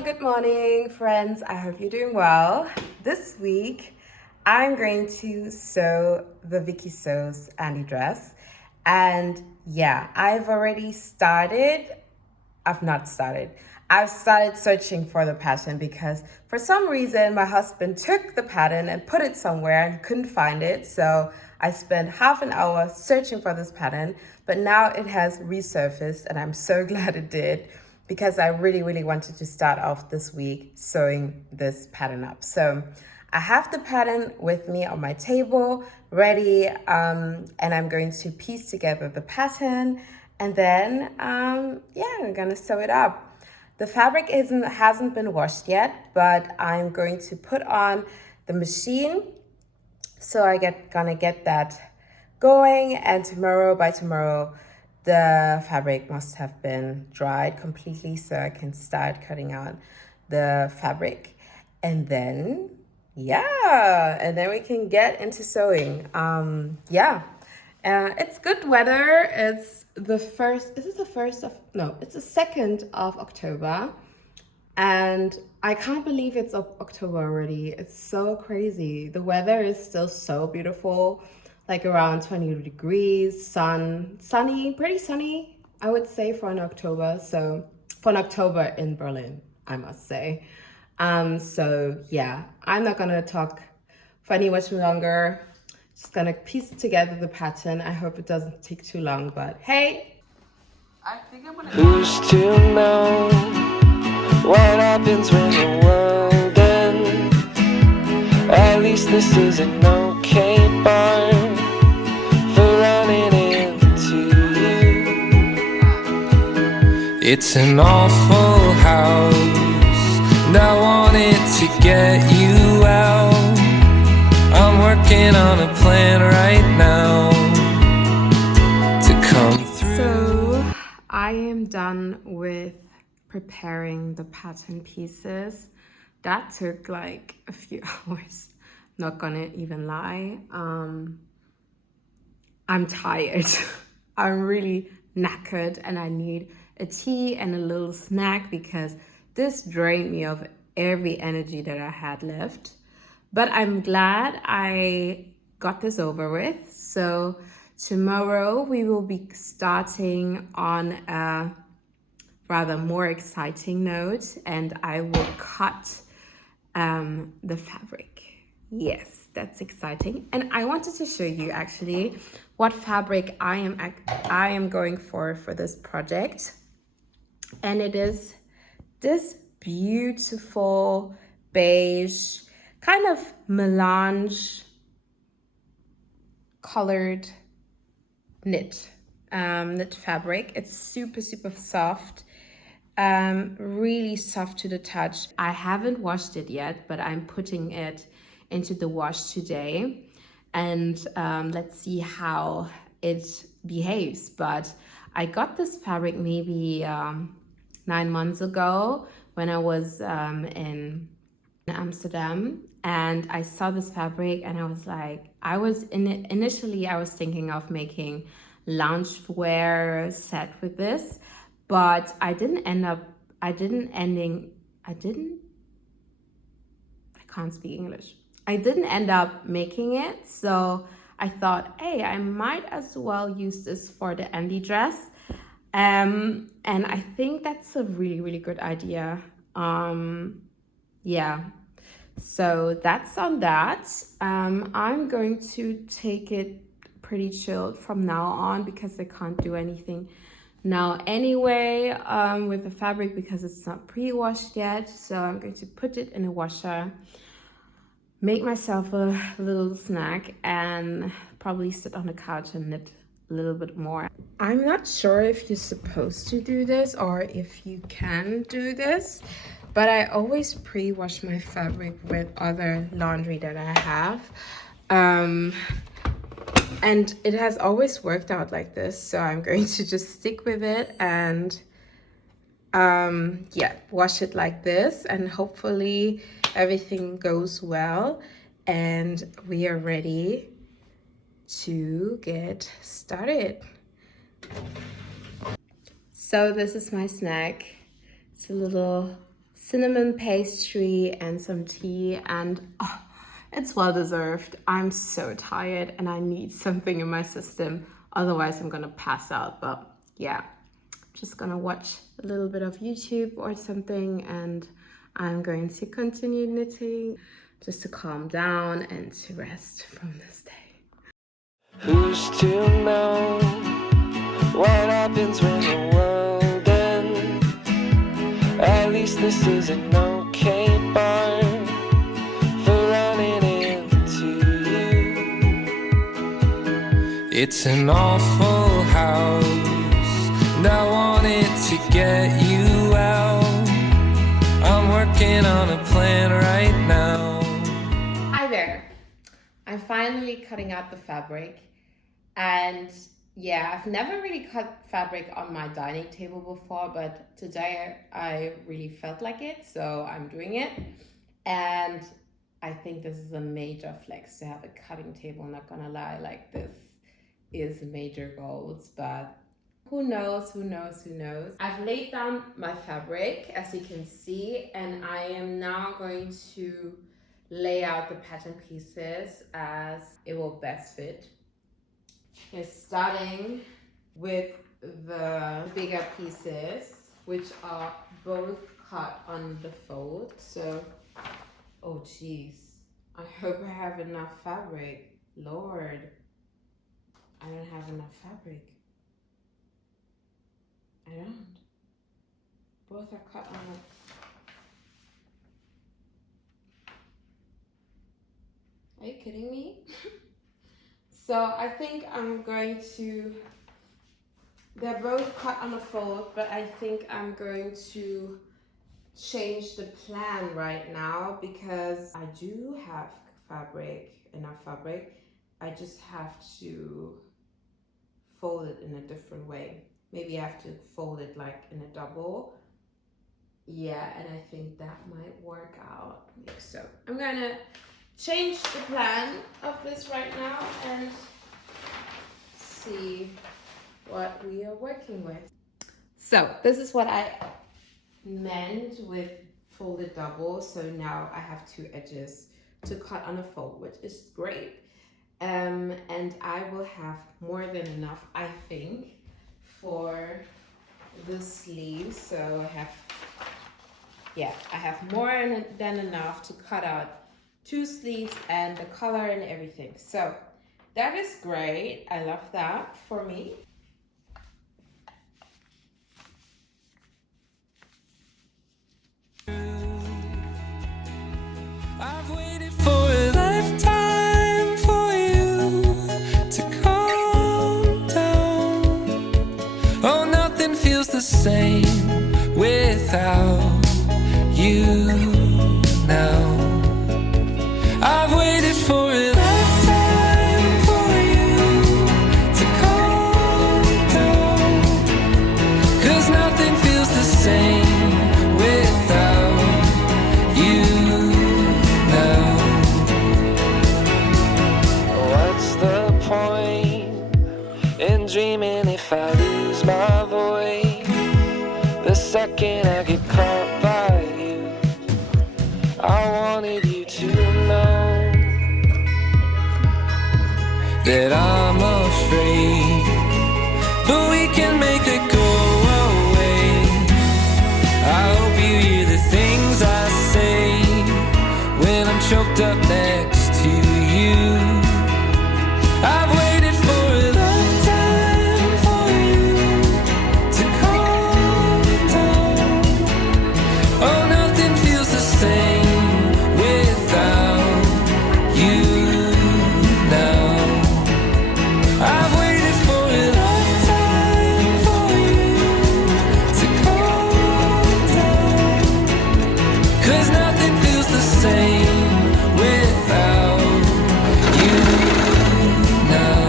good morning, friends. I hope you're doing well. This week, I'm going to sew the Viki Sews Andie dress. And yeah, I've already started. I've not started. I've started searching for the pattern because for some reason my husband took the pattern and put it somewhere and couldn't find it. So I spent half an hour searching for this pattern, but now it has resurfaced and I'm so glad it did because I really wanted to start off this week sewing this pattern up. So I have the pattern with me on my table ready, and I'm going to piece together the pattern and then yeah, we're gonna sew it up. The fabric hasn't been washed yet, but I'm going to put on the machine. So gonna get that going, and by tomorrow, the fabric must have been dried completely so I can start cutting out the fabric. And then, yeah, and then we can get into sewing. It's good weather. It's the first, is it the first of, no, it's the 2nd of October. And I can't believe it's October already. It's so crazy. The weather is still so beautiful, like around 20 degrees, sunny, pretty sunny, I would say, for an October. So for an October in Berlin, I must say. So yeah, I'm not gonna talk for any much longer. Just gonna piece together the pattern. I hope it doesn't take too long, but hey. I think I'm gonna. Who's to know what happens when the world ends? At least this is an okay bar for running into you. It's an awful house, and I wanted to get you out. I'm working on a plan right now to come through. So I am done with preparing the pattern pieces. That took like a few hours, not gonna even lie. I'm tired. I'm really knackered and I need a tea and a little snack because this drained me of every energy that I had left. But I'm glad I got this over with. So tomorrow we will be starting on a rather more exciting note, and I will cut the fabric. Yes, that's exciting. And I wanted to show you actually what fabric I am going for this project. And it is this beautiful beige, kind of melange colored knit fabric. It's super soft, really soft to the touch. I haven't washed it yet, but I'm putting it into the wash today, and let's see how it behaves. But I got this fabric maybe 9 months ago when I was in Amsterdam, and I saw this fabric and I was like, initially I was thinking of making loungewear set with this, but I can't speak English. I didn't end up making it, so I thought, hey, I might as well use this for the Andie dress. And I think that's a really good idea. Yeah, so that's on that. I'm going to take it pretty chilled from now on because I can't do anything now anyway with the fabric because it's not pre-washed yet. So I'm going to put it in a washer, make myself a little snack, and probably sit on the couch and knit a little bit more. I'm not sure if you're supposed to do this or if you can do this, but I always pre-wash my fabric with other laundry that I have. And it has always worked out like this, so I'm going to just stick with it and yeah, wash it like this, and hopefully everything goes well and we are ready to get started. So this is my snack. It's a little cinnamon pastry and some tea, and it's well deserved. I'm so tired and I need something in my system, otherwise I'm gonna pass out. But yeah, just gonna watch a little bit of YouTube or something, and I'm going to continue knitting just to calm down and to rest from this day. Who's to know what happens when the world ends? At least this is an okay bar for running into you. It's an awful house, and I wanted to get you out. I'm working on a plan right now. Hi there. I'm finally cutting out the fabric, and yeah, I've never really cut fabric on my dining table before, but today I really felt like it, so I'm doing it. And I think this is a major flex to have a cutting table, not gonna lie, like this is major goals, but who knows. I've laid down my fabric, as you can see, and I am now going to lay out the pattern pieces as it will best fit. Okay, starting with the bigger pieces, which are both cut on the fold. So, oh geez, I hope I have enough fabric. Lord, I don't have enough fabric. I don't. Both are cut on the... Are you kidding me? So I think I'm going to... They're both cut on a fold, but I think I'm going to change the plan right now because I do have enough fabric. I just have to fold it in a different way. Maybe I have to fold it like in a double. Yeah, and I think that might work out. So I'm gonna change the plan of this right now and see what we are working with. So this is what I meant with folded double. So now I have two edges to cut on a fold, which is great. And I will have more than enough, I think, for the sleeves. So I have more than enough to cut out two sleeves and the color and everything. So that is great. I love that for me. I've waited for a lifetime for you to calm down. Oh, nothing feels the same without you now. I've waited for a lifetime for you to calm down. 'Cause nothing feels the same without you now. What's the point in dreaming if I lose my voice? The second I get caught by you, I wanted you to know that I'm afraid, but we can make it go away. I hope you hear the things I say when I'm choked up next to you. I've waited for a lifetime for you to calm down. Oh, nothing feels the same without you now. I've waited for a lifetime for you to calm down. 'Cause nothing feels the same without you now.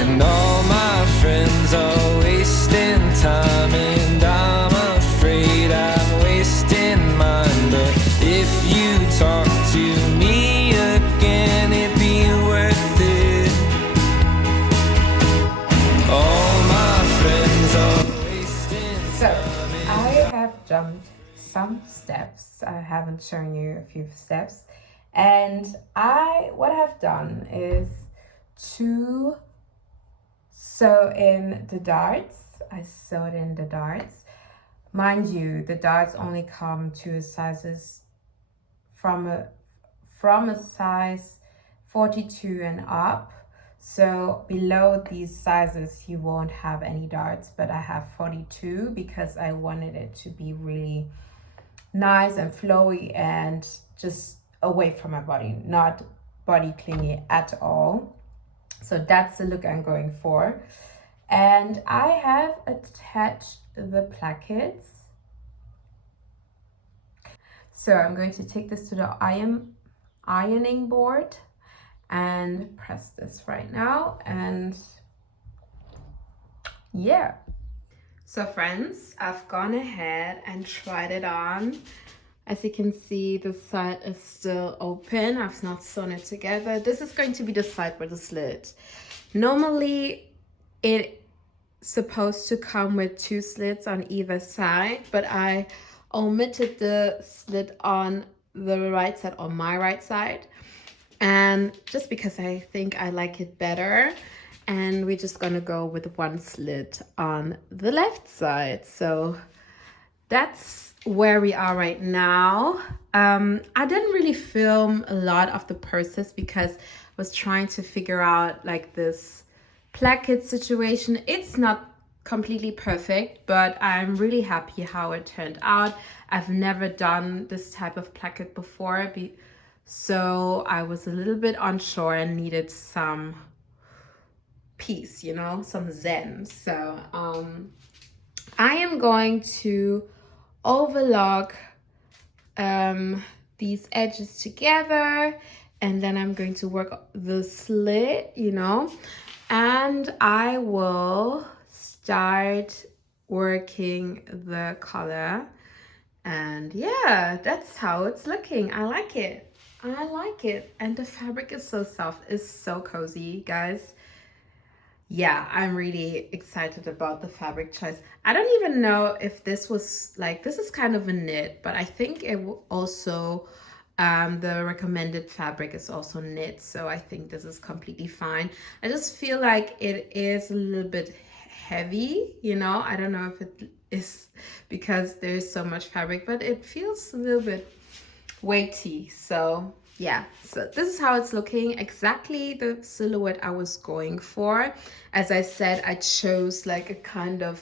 And all my friends are wasting time, and I'm afraid I'm wasting mine. But if you talk to me again, it'd be worth it. All my friends are wasting So I have have jumped some steps. I haven't shown you a few steps. And what I've done is to sew in the darts. I sewed in the darts. Mind you, the darts only come to sizes from a size 42 and up. So below these sizes you won't have any darts, but I have 42 because I wanted it to be really nice and flowy and just away from my body, not body clingy at all. So that's the look I'm going for. And I have attached the plackets. So I'm going to take this to the ironing board and press this right now. And yeah. So friends, I've gone ahead and tried it on. As you can see, the side is still open. I've not sewn it together. This is going to be the side with the slit. Normally, it's supposed to come with 2 slits on either side, but I omitted the slit on the right side, on my right side. And just because I think I like it better. And we're just gonna go with 1 slit on the left side. So that's where we are right now. I didn't really film a lot of the process because I was trying to figure out like this placket situation. It's not completely perfect, but I'm really happy how it turned out. I've never done this type of placket before, so I was a little bit unsure and needed some peace, you know, some zen. So I am going to overlock these edges together, and then I'm going to work the slit, you know, and I will start working the color. And yeah, that's how it's looking. I like it. I like it. And the fabric is so soft. It's so cozy, guys. Yeah, I'm really excited about the fabric choice. I don't even know if this was like, this is kind of a knit, but I think it will also, the recommended fabric is also knit. So I think this is completely fine. I just feel like it is a little bit heavy, you know. I don't know if it is because there's so much fabric, but it feels a little bit weighty. So yeah, so this is how it's looking. Exactly the silhouette I was going for. As I said, I chose like a kind of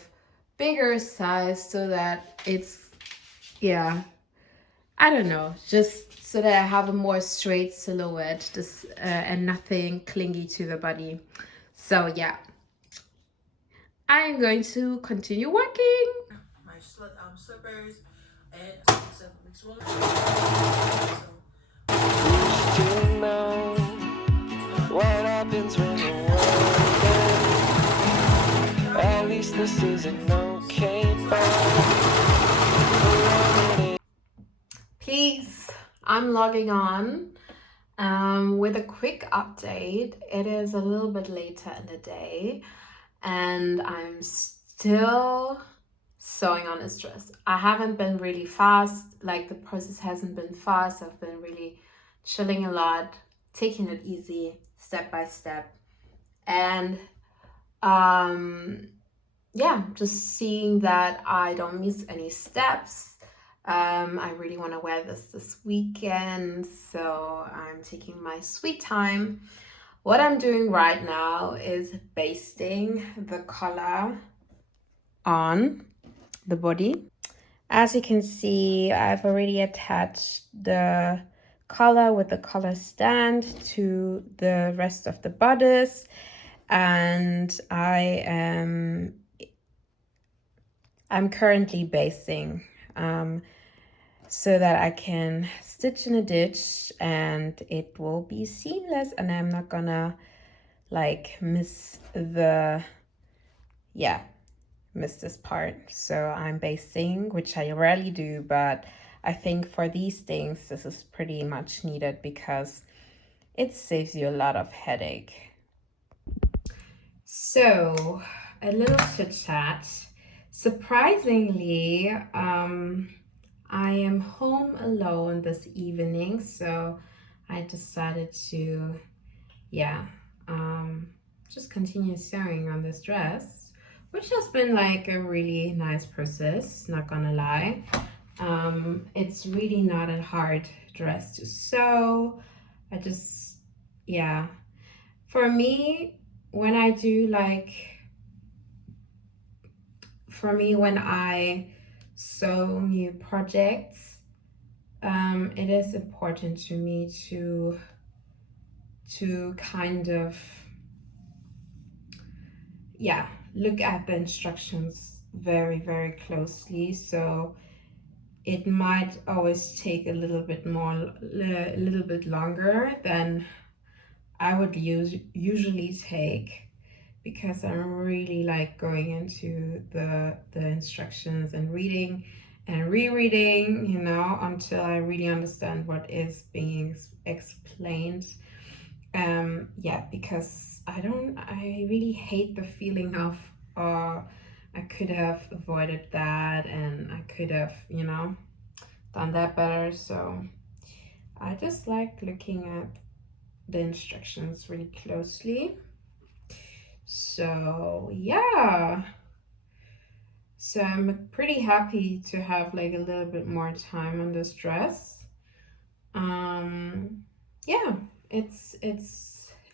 bigger size so that it's, yeah, I don't know, just so that I have a more straight silhouette, this and nothing clingy to the body. So yeah, I am going to continue working. My slippers and some mixed roller. To know what happens when the world ends. At least this is an okay fight. Peace. I'm logging on with a quick update. It is a little bit later in the day and I'm still sewing on this dress. I haven't been really fast, like the process hasn't been fast. I've been really chilling a lot, taking it easy, step by step. And yeah, just seeing that I don't miss any steps. I really want to wear this weekend, so I'm taking my sweet time. What I'm doing right now is basting the collar on the body. As you can see, I've already attached the collar with the collar stand to the rest of the bodice, and I'm currently basting so that I can stitch in a ditch and it will be seamless and I'm not gonna like miss this part. So I'm basting, which I rarely do, but I think for these things this is pretty much needed because it saves you a lot of headache. So a little chit chat. Surprisingly, I am home alone this evening, so I decided to, yeah, um, just continue sewing on this dress, which has been like a really nice process, not gonna lie. It's really not a hard dress to sew. I just, yeah. For me, when I do like, for me, when I sew new projects, it is important to me to kind of, yeah, look at the instructions very, very closely. So it might always take a little bit more, a little bit longer than I would usually take, because I'm really like going into the instructions and reading and rereading, you know, until I really understand what is being explained. Yeah, because I really hate the feeling of, uh, I could have avoided that and I could have, you know, done that better. So I just like looking at the instructions really closely. So yeah, so I'm pretty happy to have like a little bit more time on this dress. um yeah, it's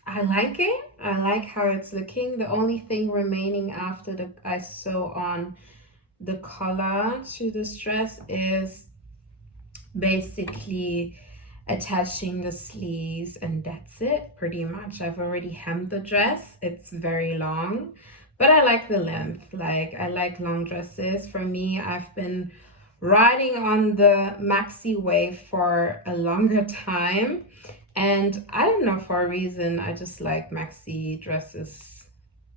I like it. I like how it's looking. The only thing remaining after the I sew on the collar to this dress is basically attaching the sleeves, and that's it pretty much. I've already hemmed the dress. It's very long, but I like the length. Like, I like long dresses. For me, I've been riding on the maxi wave for a longer time, and I don't know, for a reason I just like maxi dresses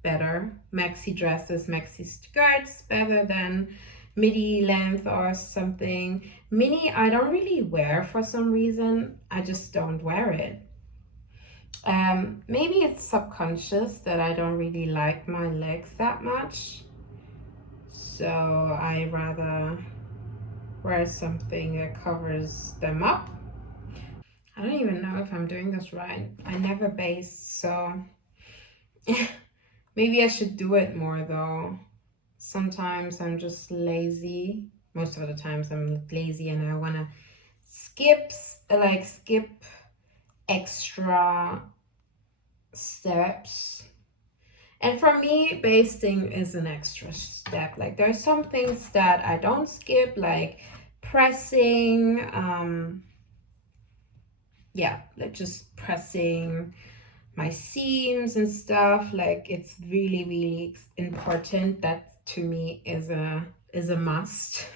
better. Maxi dresses, maxi skirts better than midi length or something. Mini, I don't really wear for some reason. I just don't wear it. Maybe it's subconscious that I don't really like my legs that much. So I rather wear something that covers them up. I don't even know if I'm doing this right. I never based, so maybe I should do it more though. Sometimes I'm just lazy. Most of the times I'm lazy and I want to skip extra steps. And for me, basting is an extra step. Like, there's some things that I don't skip, like pressing, yeah, like just pressing my seams and stuff. Like, it's really, really important. That to me is a must.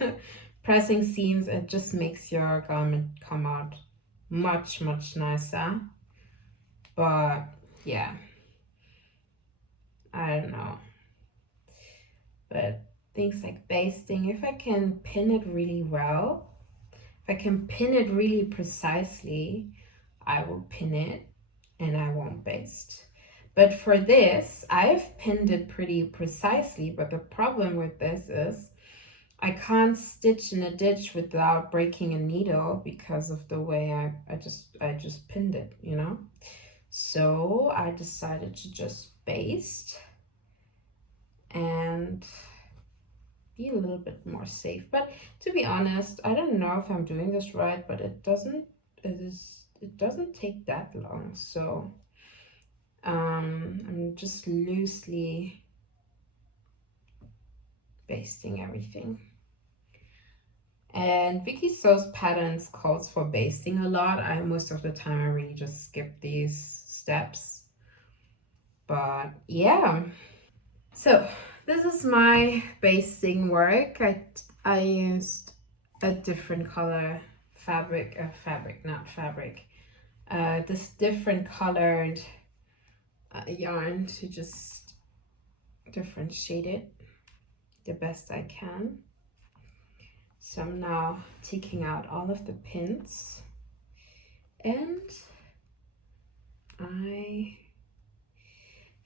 Pressing seams, it just makes your garment come out much, much nicer. But yeah, I don't know. But things like basting, if I can pin it really well, if I can pin it really precisely, I will pin it and I won't baste. But for this, I've pinned it pretty precisely, but the problem with this is I can't stitch in a ditch without breaking a needle because of the way I just pinned it, you know? So I decided to just baste and be a little bit more safe. But to be honest, I don't know if I'm doing this right, but it doesn't take that long. So I'm just loosely basting everything. And Viki Sew's patterns calls for basting a lot. Most of the time I really just skip these steps. But yeah. So this is my basting work. I used a different color this different colored yarn to just differentiate it the best I can. So I'm now taking out all of the pins, and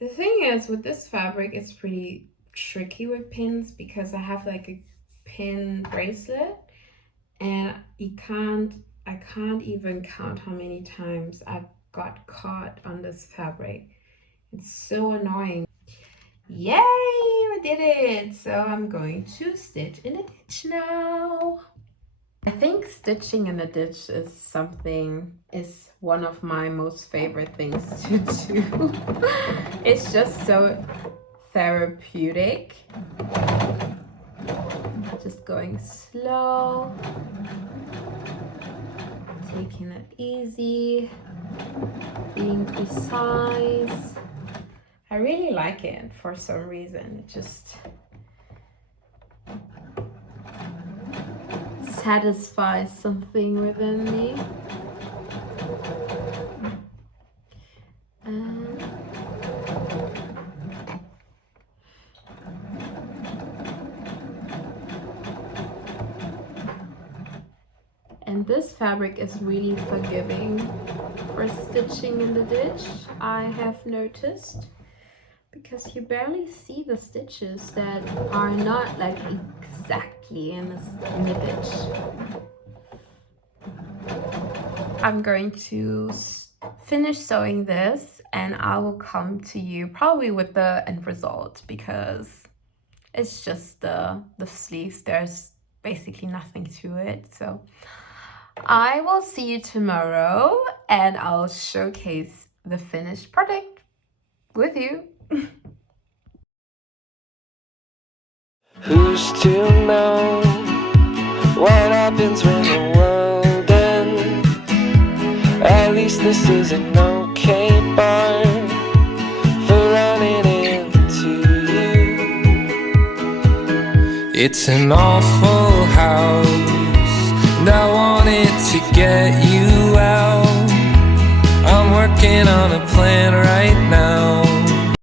the thing is with this fabric, it's pretty tricky with pins because I have like a pin bracelet, and I can't even count how many times I got caught on this fabric. It's so annoying. Yay, I did it! So I'm going to stitch in the ditch now. I think stitching in the ditch is one of my most favorite things to do. It's just so therapeutic. Just going slow, taking it easy, being precise. I really like it for some reason. It just satisfies something within me. And this fabric is really forgiving for stitching in the ditch, I have noticed, because you barely see the stitches that are not like exactly in the ditch. I'm going to finish sewing this and I will come to you probably with the end result, because it's just the sleeves. There's basically nothing to it. So I will see you tomorrow and I'll showcase the finished product with you. Who's to know what happens when the world ends? At least this is an okay bar for running into you. It's an awful house, and I wanted to get you out. I'm working on a plan right now.